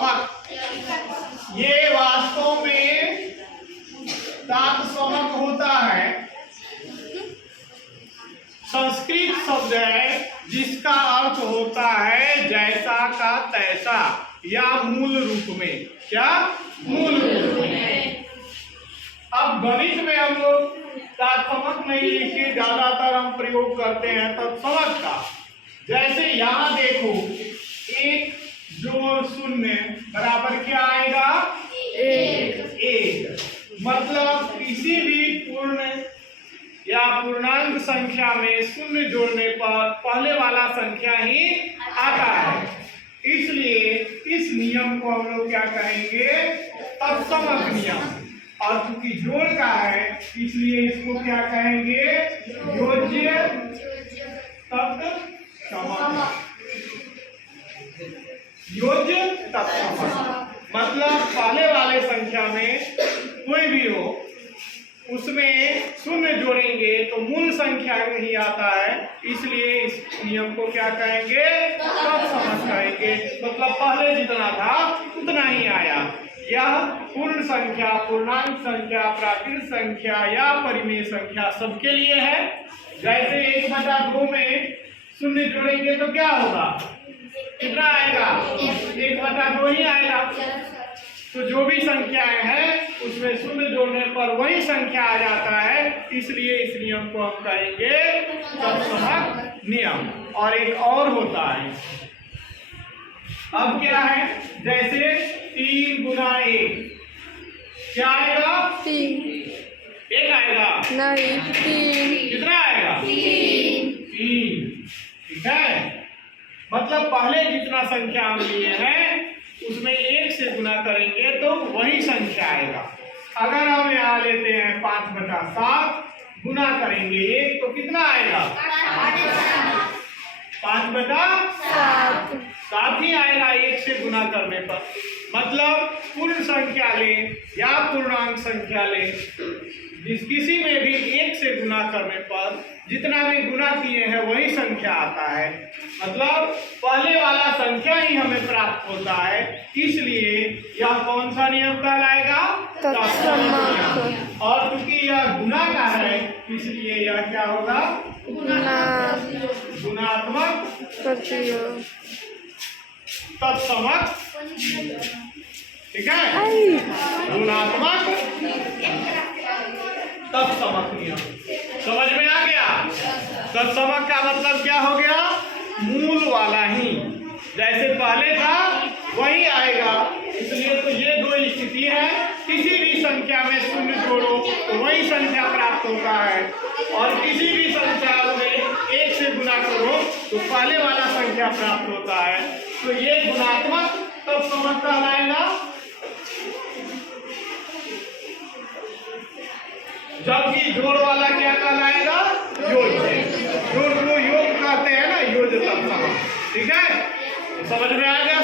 तत्समक, ये वास्तव में तत्समक होता है। संस्कृत शब्द है जिसका अर्थ होता है जैसा का तैसा या मूल रूप में। क्या? मूल रूप में। अब गणित में हम लोग तत्समक नहीं लिख के ज्यादातर हम प्रयोग करते हैं तत्समक का। जैसे यहाँ देखो, एक जोड़ शून्य बराबर क्या आएगा? एक। मतलब किसी भी पूर्ण या पूर्णांक संख्या में शून्य जोड़ने पर पहले वाला संख्या ही आता है। इसलिए इस नियम को हम लोग क्या कहेंगे? तत्समक नियम। और क्योंकि जोड़ का है इसलिए इसको क्या कहेंगे? योज्य तत्समक। योज्य तत्समक मतलब पहले वाले संख्या में कोई भी हो उसमें शून्य जोड़ेंगे तो मूल संख्या नहीं आता है, इसलिए इस नियम को क्या कहेंगे? तत्समक कहेंगे। मतलब पहले जितना था उतना ही आया। यह पूर्ण संख्या, पूर्णांक संख्या, प्राकृत संख्या या परिमेय संख्या सबके लिए है। जैसे 1/2 में शून्य जोड़ेंगे तो क्या होगा? कितना आएगा? 1/2 ही आएगा। तो जो भी संख्याएं हैं उसमें शून्य जोड़ने पर वही संख्या आ जाता है, इसलिए इस नियम को हम कहेंगे तत्समक नियम। और एक और होता है, अब क्या है? जैसे 3 गुना 1 क्या आएगा? 3। 1 आएगा? नहीं, 3। कितना आएगा? 3। ठीक है। मतलब पहले जितना संख्या हम लिए हैं उसमें 1 से गुना करेंगे तो वही संख्या आएगा। अगर हम यहाँ लेते हैं 5/7 गुना करेंगे 1 तो कितना आएगा? 5/7 ही आएगा 1 से गुना करने पर। मतलब पूर्ण संख्या लें या पूर्णांक संख्या लें, किसी में भी 1 से गुना करने पर जितना भी गुना किए हैं वही संख्या आता है। मतलब पहले वाला संख्या ही हमें प्राप्त होता है, इसलिए यह कौन सा नियम कहलाएगा? तत्समक। और क्योंकि यह गुना का है इसलिए यह क्या होगा? गुणात्मक तत्समक। ठीक है, गुणात्मक तत्समक नियम समझ में आ गया? तत्समक का मतलब क्या हो गया? मूल वाला ही जैसे पहले था वही आएगा। इसलिए तो ये दो स्थिति है, किसी भी संख्या में शून्य जोड़ो तो वही संख्या प्राप्त होता है, और किसी भी संख्या में 1 से गुना करो तो पहले वाला संख्या प्राप्त होता है। तो ये गुणात्मक तत्समक कहलाएगा। जबकि जोड़ वाला क्या कहलाएगा? योज्य। जोड़ को योग कहते हैं ना, योज्य तत्समक। ठीक है, समझ में आ गया?